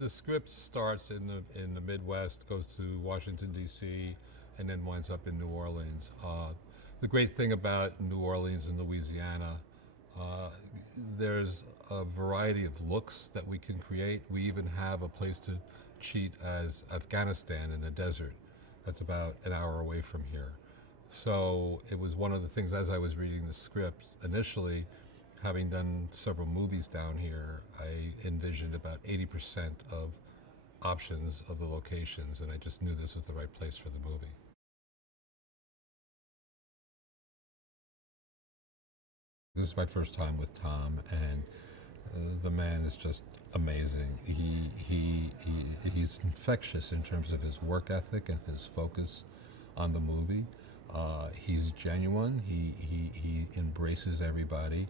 The script starts in the Midwest, goes to Washington D.C., and then winds up in New Orleans. The great thing about New Orleans and Louisiana, uh, there's a variety of looks that we can create. We even have a place to cheat as Afghanistan in the desert. That's about an hour away from here. So it was one of the things as I was reading the script initially, having done several movies down here, I envisioned about 80% of options of the locations, and I just knew this was the right place for the movie. This is my first time with Tom, and the man is just amazing. He's infectious in terms of his work ethic and his focus on the movie. He's genuine. He embraces everybody,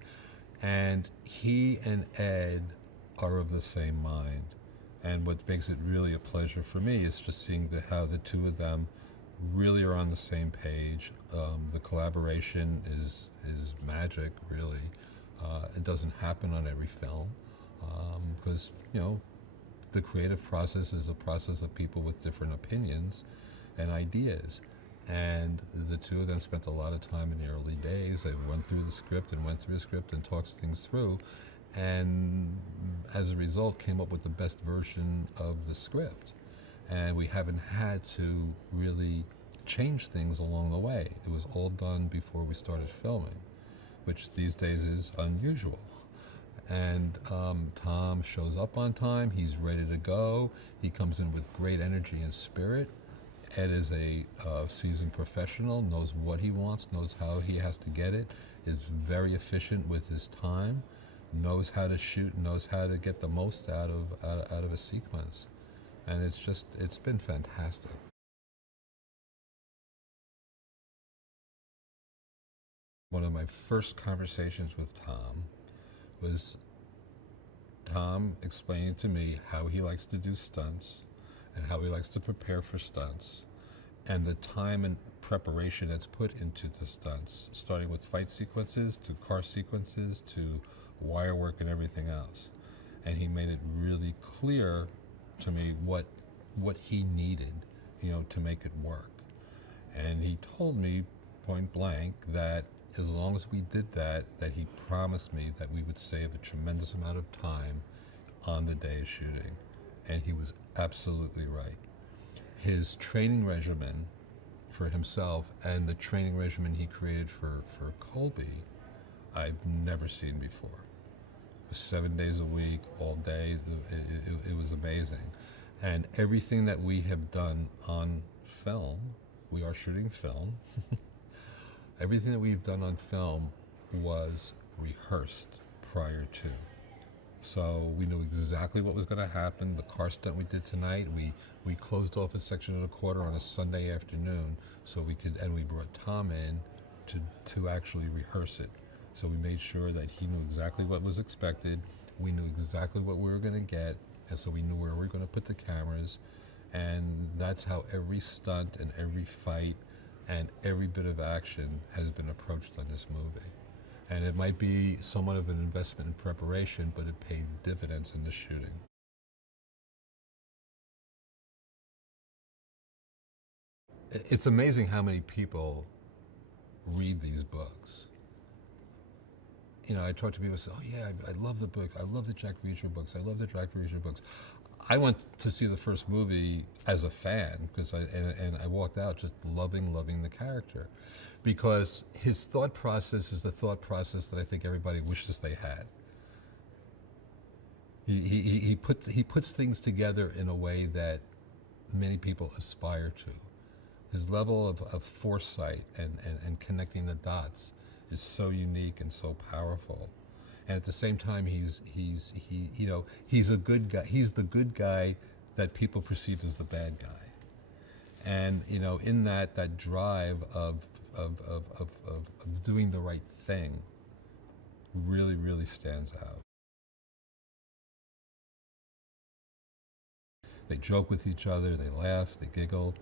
and he and Ed are of the same mind. And what makes it really a pleasure for me is just seeing how the two of them really are on the same page. The collaboration is magic, really. It doesn't happen on every film because the creative process is a process of people with different opinions and ideas. And the two of them spent a lot of time in the early days. They went through the script and talked things through, and as a result, came up with the best version of the script. And we haven't had to really change things along the way. It was all done before we started filming, which these days is unusual. And Tom shows up on time. He's ready to go. He comes in with great energy and spirit. Ed is a seasoned professional, knows what he wants, knows how he has to get it, is very efficient with his time, knows how to shoot, knows how to get the most out of a sequence. And it's been fantastic. One of my first conversations with Tom was Tom explaining to me how he likes to do stunts and how he likes to prepare for stunts and the time and preparation that's put into the stunts, starting with fight sequences to car sequences to wire work and everything else. And he made it really clear to me what he needed, to make it work. And he told me point blank that as long as we did that, that he promised me that we would save a tremendous amount of time on the day of shooting. And he was absolutely right. His training regimen for himself and the training regimen he created for Colby, I've never seen before. It was 7 days a week, all day. It was amazing. And everything that we have done on film, we are shooting film, everything that we've done on film was rehearsed prior to. So we knew exactly what was going to happen. The car stunt we did tonight, we closed off a section of the quarter on a Sunday afternoon, so we brought Tom in to actually rehearse it. So we made sure that he knew exactly what was expected. We knew exactly what we were going to get, and so we knew where we were going to put the cameras. And that's how every stunt and every fight and every bit of action has been approached on this movie. And it might be somewhat of an investment in preparation, but it paid dividends in the shooting. It's amazing how many people read these books. I talk to people who say, "Oh yeah, I love the book. I love the Jack Reacher books. I love the Jack Reacher books." I went to see the first movie as a fan because I walked out just loving the character, because his thought process is the thought process that I think everybody wishes they had. He puts things together in a way that many people aspire to. His level of foresight and connecting the dots is so unique and so powerful. And at the same time, he's a good guy. He's the good guy that people perceive as the bad guy. And in that drive of doing the right thing really stands out. They joke with each other, they laugh, they giggle,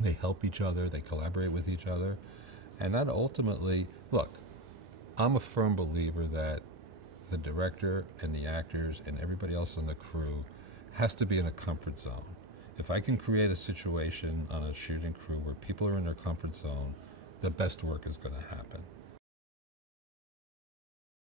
they help each other, they collaborate with each other. And that ultimately, look, I'm a firm believer that the director and the actors and everybody else on the crew has to be in a comfort zone. If I can create a situation on a shooting crew where people are in their comfort zone, the best work is going to happen.